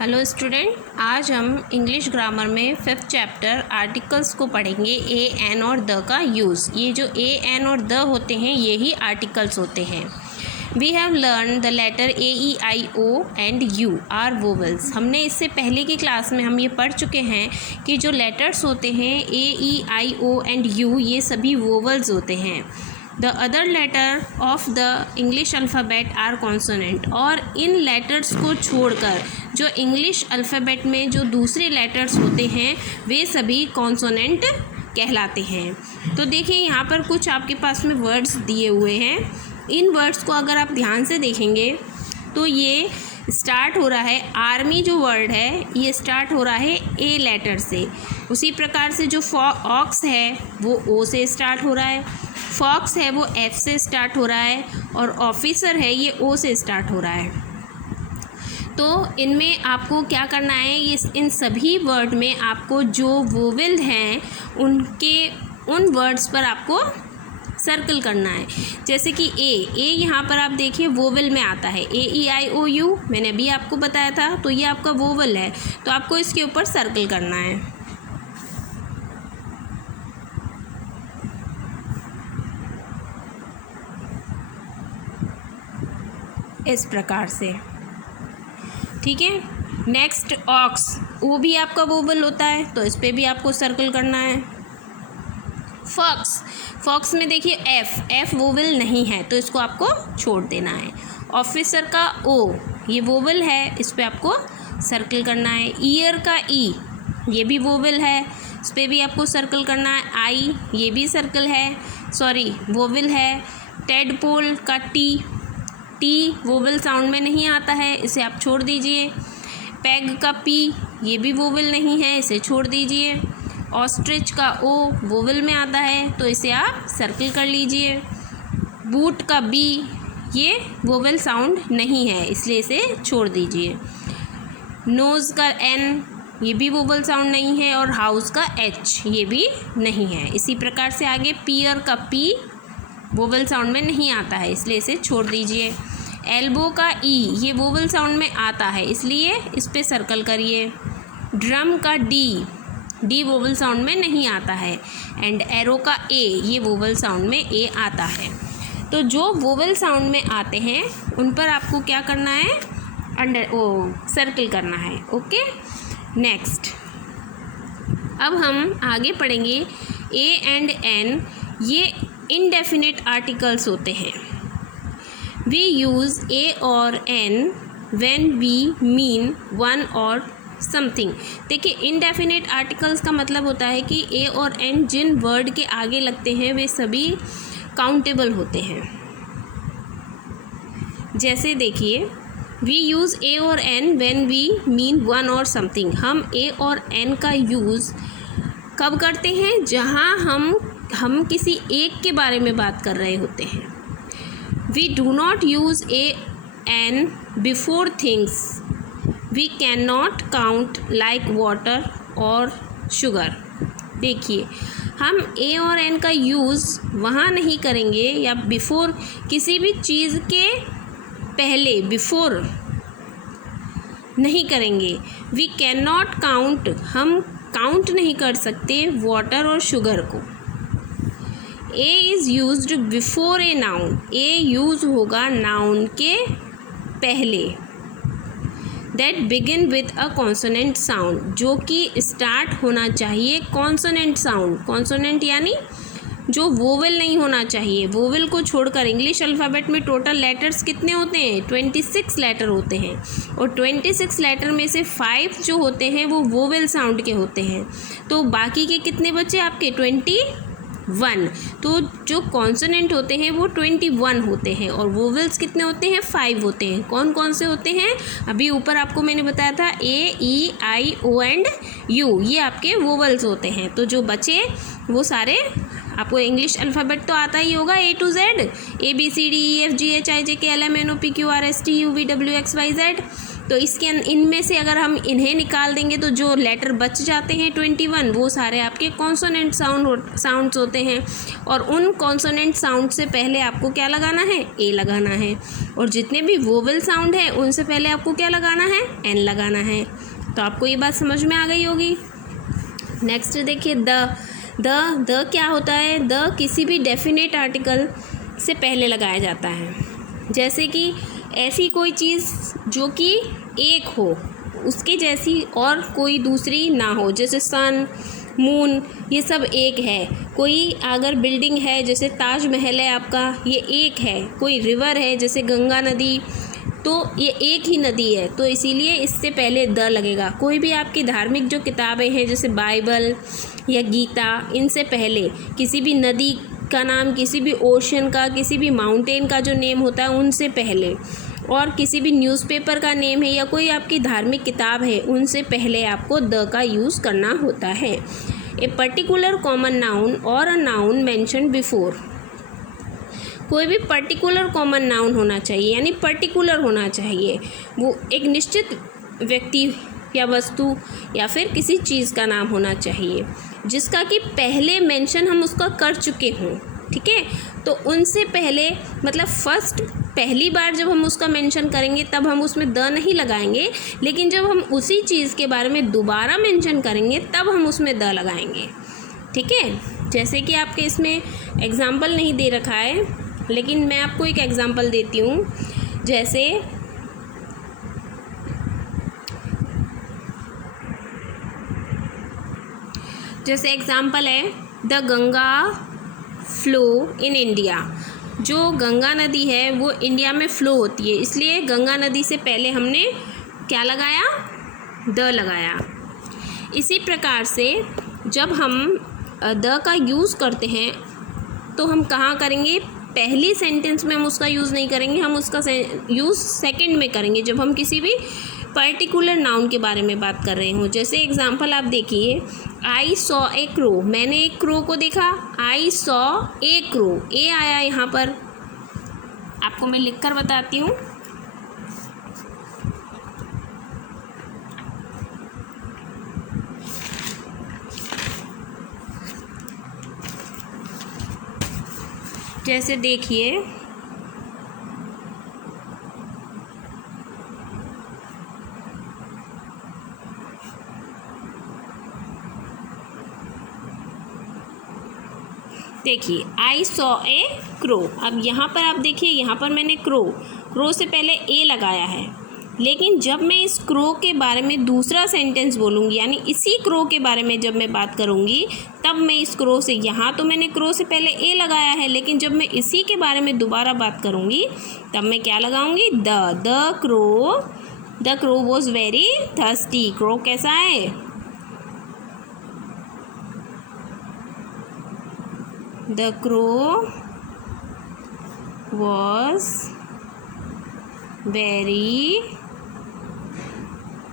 Hello student, आज हम English grammar में 5th चैप्टर आर्टिकल्स को पढ़ेंगे। ए, एन और द का यूज़। ये जो ए, एन और द होते हैं ये ही आर्टिकल्स होते हैं। We have learn the letter A, E, I, O and U are vowels. हमने इससे पहले की क्लास में हम ये पढ़ चुके हैं कि जो लेटर्स होते हैं ए, E, I, O and you, ये सभी वोवल्स होते हैं। The other letter of the English alphabet are consonant. और इन लेटर्स को छोड़कर जो इंग्लिश अल्फ़ाबेट में जो दूसरे लेटर्स होते हैं वे सभी कॉन्सोनेंट कहलाते हैं। तो देखिए यहाँ पर कुछ आपके पास में वर्ड्स दिए हुए हैं। इन वर्ड्स को अगर आप ध्यान से देखेंगे तो ये स्टार्ट हो रहा है, आर्मी जो वर्ड है ये स्टार्ट हो रहा है ए लेटर से। उसी प्रकार से जो ऑक्स है वो ओ से स्टार्ट हो रहा है, फॉक्स है वो एफ से स्टार्ट हो रहा है और ऑफिसर है ये ओ से स्टार्ट हो रहा है। तो इनमें आपको क्या करना है, ये इन सभी वर्ड में आपको जो वोवेल हैं उन वर्ड्स पर आपको सर्कल करना है। जैसे कि ए यहाँ पर आप देखिए वोवेल में आता है, ए, ई, आई, ओ, यू मैंने अभी आपको बताया था, तो ये आपका वोवेल है, तो आपको इसके ऊपर सर्कल करना है। इस प्रकार से, ठीक है। नेक्स्ट ऑक्स, वो भी आपका वोवेल होता है, तो इस पर भी आपको सर्कल करना है। फॉक्स में देखिए एफ वोवेल नहीं है, तो इसको आपको छोड़ देना है। ऑफिसर का ओ, ये वोवेल है, इस पर आपको सर्कल करना है। ईयर का ई, ये भी वोवेल है, इस पर भी आपको सर्कल करना है। आई, ये भी सर्कल है, वोवेल है। टेडपोल का टी वोवेल साउंड में नहीं आता है, इसे आप छोड़ दीजिए। पैग का पी, ये भी वोवेल नहीं है, इसे छोड़ दीजिए। ऑस्ट्रिच का ओ वोवेल में आता है, तो इसे आप सर्कल कर लीजिए। बूट का बी, ये वोवेल साउंड नहीं है, इसलिए इसे छोड़ दीजिए। नोज़ का एन, ये भी वोवेल साउंड नहीं है, और हाउस का एच, ये भी नहीं है। इसी प्रकार से आगे पियर का पी वोवेल साउंड में नहीं आता है, इसलिए इसे छोड़ दीजिए। एल्बो का ई, ये वोवेल साउंड में आता है, इसलिए इस पर सर्कल करिए। ड्रम का डी वोवेल साउंड में नहीं आता है। एंड एरो का ए, ये वोवेल साउंड में ए आता है। तो जो वोवेल साउंड में आते हैं उन पर आपको क्या करना है, सर्कल करना है। ओके, नेक्स्ट अब हम आगे पढ़ेंगे ए एंड एन। ये इनडेफिनिट आर्टिकल्स होते हैं। वी यूज़ ए और an when we mean one और समथिंग। देखिए, इनडेफिनिट आर्टिकल्स का मतलब होता है कि ए और एन जिन वर्ड के आगे लगते हैं वे सभी काउंटेबल होते हैं। जैसे देखिए, वी यूज़ ए और an when we mean one और समथिंग। हम ए और एन का यूज़ कब करते हैं, जहाँ हम किसी एक के बारे में बात कर रहे होते हैं। We do not use a an before things we can not count like water और शुगर। देखिए, हम ए और एन का यूज़ वहाँ नहीं करेंगे या बिफोर, किसी भी चीज़ के पहले बिफोर नहीं करेंगे। वी कैन नॉट काउंट, हम काउंट नहीं कर सकते वाटर और शुगर को। A is used before a noun, A use होगा नाउन के पहले। That begin with a consonant sound, जो कि स्टार्ट होना चाहिए कॉन्सोनेंट साउंड। कॉन्सोनेंट यानी जो वोवेल नहीं होना चाहिए। वोवेल को छोड़कर इंग्लिश अल्फ़ाबेट में टोटल लेटर्स कितने होते हैं, 26 लेटर होते हैं, और 26 लेटर में से 5 जो होते हैं वो वोवेल साउंड के होते हैं। तो बाकी के कितने बचे आपके, 21। तो जो कॉन्सोनेंट होते हैं वो 21 होते हैं, और वोवेल्स कितने होते हैं, 5 होते हैं। कौन कौन से होते हैं, अभी ऊपर आपको मैंने बताया था, ए, E, I, O and you, ये आपके वोवेल्स होते हैं। तो जो बचे वो सारे, आपको इंग्लिश अल्फ़ाबेट तो आता ही होगा, A to Z, ABCDEFGHIJKLMNOPQRSTUVWXYZ। तो इसके इनमें से अगर हम इन्हें निकाल देंगे तो जो लेटर बच जाते हैं 21 वो सारे आपके कॉन्सोनेंट साउंड्स होते हैं, और उन कॉन्सोनेंट साउंड से पहले आपको क्या लगाना है, ए लगाना है, और जितने भी वोवेल साउंड है उनसे पहले आपको क्या लगाना है, एन लगाना है। तो आपको ये बात समझ में आ गई होगी। नेक्स्ट देखिए द क्या होता है, द किसी भी डेफिनेट आर्टिकल से पहले लगाया जाता है। जैसे कि ऐसी कोई चीज़ जो कि एक हो, उसके जैसी और कोई दूसरी ना हो, जैसे सन, मून, ये सब एक है। कोई अगर बिल्डिंग है जैसे ताजमहल है आपका, ये एक है। कोई रिवर है जैसे गंगा नदी, तो ये एक ही नदी है, तो इसीलिए इससे पहले द लगेगा। कोई भी आपकी धार्मिक जो किताबें हैं जैसे बाइबल या गीता, इनसे पहले किसी भी नदी का नाम, किसी भी ओशन का, किसी भी माउंटेन का जो नेम होता है उनसे पहले, और किसी भी न्यूज़पेपर का नेम है या कोई आपकी धार्मिक किताब है उनसे पहले आपको द का यूज़ करना होता है। ए पर्टिकुलर कॉमन नाउन और अ नाउन मेंशन बिफोर, कोई भी पर्टिकुलर कॉमन नाउन होना चाहिए, यानी पर्टिकुलर होना चाहिए, वो एक निश्चित व्यक्ति या वस्तु या फिर किसी चीज़ का नाम होना चाहिए जिसका कि पहले मेंशन हम उसका कर चुके हों, ठीक है। तो उनसे पहले मतलब फर्स्ट पहली बार जब हम उसका मेंशन करेंगे तब हम उसमें द नहीं लगाएंगे, लेकिन जब हम उसी चीज़ के बारे में दोबारा मेंशन करेंगे तब हम उसमें द लगाएंगे, ठीक है। जैसे कि आपके इसमें एग्ज़ाम्पल नहीं दे रखा है, लेकिन मैं आपको एक एग्ज़ाम्पल देती हूँ। जैसे एग्ज़ाम्पल है the Ganga flow in India. जो गंगा नदी है वो इंडिया में फ़्लो होती है, इसलिए गंगा नदी से पहले हमने क्या लगाया, द लगाया। इसी प्रकार से जब हम द का यूज़ करते हैं तो हम कहाँ करेंगे, पहली सेंटेंस में हम उसका यूज़ नहीं करेंगे, हम उसका यूज़ सेकंड में करेंगे जब हम किसी भी पर्टिकुलर नाउन के बारे में बात कर रहे हों। जैसे एग्जांपल आप देखिए, आई सॉ ए क्रो, मैंने एक क्रो को देखा। आई सॉ ए क्रो, ए आया यहाँ पर, आपको मैं लिख कर बताती हूँ। जैसे देखिए आई सॉ ए क्रो। अब यहाँ पर आप देखिए, यहाँ पर मैंने क्रो से पहले ए लगाया है, लेकिन जब मैं इस क्रो के बारे में दूसरा सेंटेंस बोलूँगी, यानी इसी क्रो के बारे में जब मैं बात करूँगी, तब मैं इस क्रो से, यहाँ तो मैंने क्रो से पहले ए लगाया है, लेकिन जब मैं इसी के बारे में दोबारा बात करूँगी तब मैं क्या लगाऊँगी, the crow was very thirsty. Crow कैसा है, the crow was very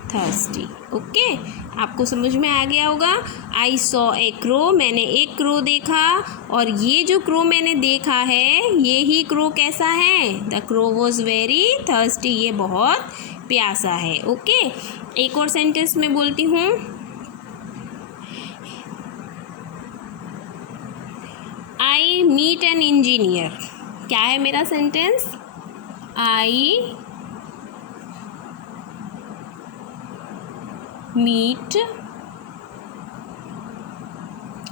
thirsty. Okay, आपको समझ में आ गया होगा। आई सॉ ए क्रो, मैंने एक क्रो देखा, और ये जो क्रो मैंने देखा है ये ही क्रो कैसा है, the crow was very thirsty, ये बहुत प्यासा है। ओके, एक और सेंटेंस में बोलती हूँ। आई मीट एन इंजीनियर, क्या है मेरा sentence, I meet,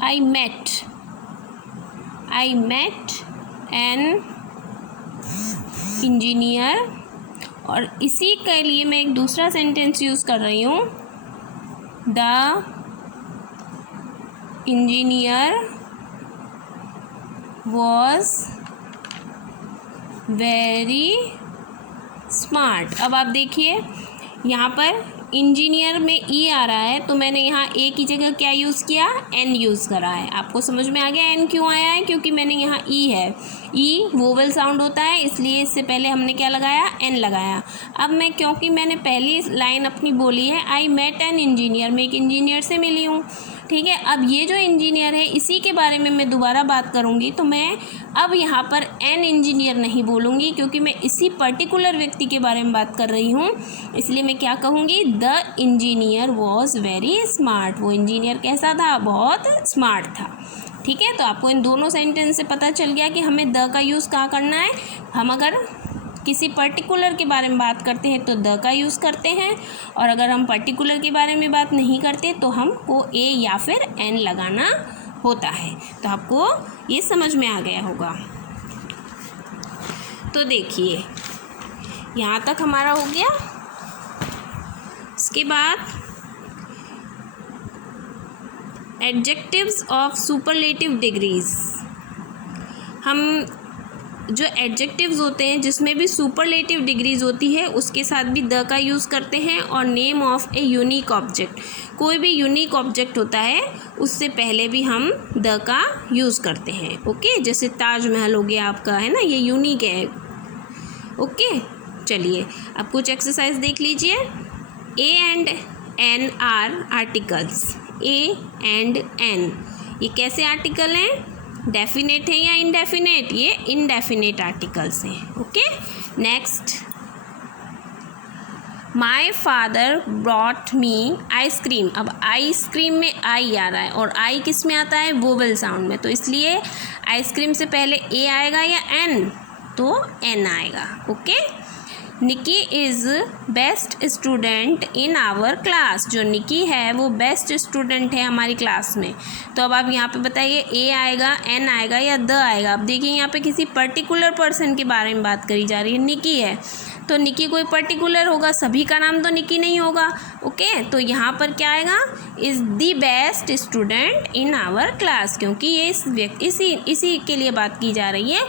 I met an engineer, और इसी के लिए मैं एक दूसरा सेंटेंस यूज़ कर रही हूँ, the engineer was very smart. अब आप देखिए यहाँ पर इंजीनियर में ई आ रहा है, तो मैंने यहाँ ए की जगह क्या यूज़ किया, एन यूज़ करा है। आपको समझ में आ गया एन क्यों आया है, क्योंकि मैंने यहाँ ई है, ई वोवेल साउंड होता है, इसलिए इससे पहले हमने क्या लगाया, एन लगाया। अब मैं, क्योंकि मैंने पहली लाइन अपनी बोली है, आई मेट एन इंजीनियर, मैं एक इंजीनियर से मिली हूँ, ठीक है। अब ये जो इंजीनियर है इसी के बारे में मैं दोबारा बात करूँगी, तो मैं अब यहाँ पर एन इंजीनियर नहीं बोलूँगी क्योंकि मैं इसी पर्टिकुलर व्यक्ति के बारे में बात कर रही हूँ। इसलिए मैं क्या कहूँगी, the engineer was very smart. वो इंजीनियर कैसा था, बहुत स्मार्ट था। ठीक है, तो आपको इन दोनों सेंटेंस से पता चल गया कि हमें द का यूज़ कहाँ करना है। हम अगर किसी पर्टिकुलर के बारे में बात करते हैं तो द का यूज़ करते हैं, और अगर हम पर्टिकुलर के बारे में बात नहीं करते तो हमको ए या फिर एन लगाना होता है। तो आपको ये समझ में आ गया होगा। तो देखिए यहाँ तक हमारा हो गया। इसके बाद एडजेक्टिव्स ऑफ सुपरलेटिव डिग्रीज। हम जो एडजेक्टिव्स होते हैं जिसमें भी सुपरलेटिव डिग्रीज होती है उसके साथ भी द का यूज़ करते हैं। और name of a unique object, कोई भी यूनिक ऑब्जेक्ट होता है उससे पहले भी हम द का यूज़ करते हैं। ओके, जैसे ताजमहल हो गया आपका, है ना, ये यूनिक है। ओके, चलिए अब कुछ एक्सरसाइज देख लीजिए। A and an are articles. A and an ये कैसे आर्टिकल हैं, डेफिनेट है या इनडेफिनेट, ये इनडेफिनेट आर्टिकल्स हैं। Okay, next, my father brought me ice cream. अब आइसक्रीम में आई आ रहा है और आई किस में आता है, वोवेल साउंड में, तो इसलिए आइसक्रीम से पहले ए आएगा या एन, तो एन आएगा। Okay, Niki is best student in our class. जो निकी है वो बेस्ट स्टूडेंट है हमारी क्लास में। तो अब आप यहाँ पे बताइए ए आएगा, एन आएगा या द आएगा। अब देखिए यहाँ पे किसी पर्टिकुलर पर्सन के बारे में बात करी जा रही है, निकी है, तो निकी कोई पर्टिकुलर होगा, सभी का नाम तो निकी नहीं होगा। ओके, तो यहाँ पर क्या आएगा, is the best student in our class, क्योंकि ये इसी के लिए बात की जा रही है,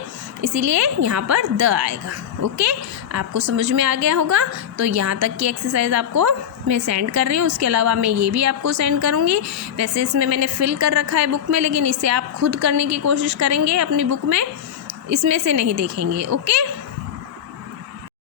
इसीलिए यहाँ पर द आएगा। ओके, आपको समझ में आ गया होगा। तो यहाँ तक की एक्सरसाइज आपको मैं सेंड कर रही हूँ, उसके अलावा मैं ये भी आपको सेंड करूँगी। वैसे इसमें मैंने फिल कर रखा है बुक में, लेकिन इसे आप खुद करने की कोशिश करेंगे अपनी बुक में, इसमें से नहीं देखेंगे। ओके।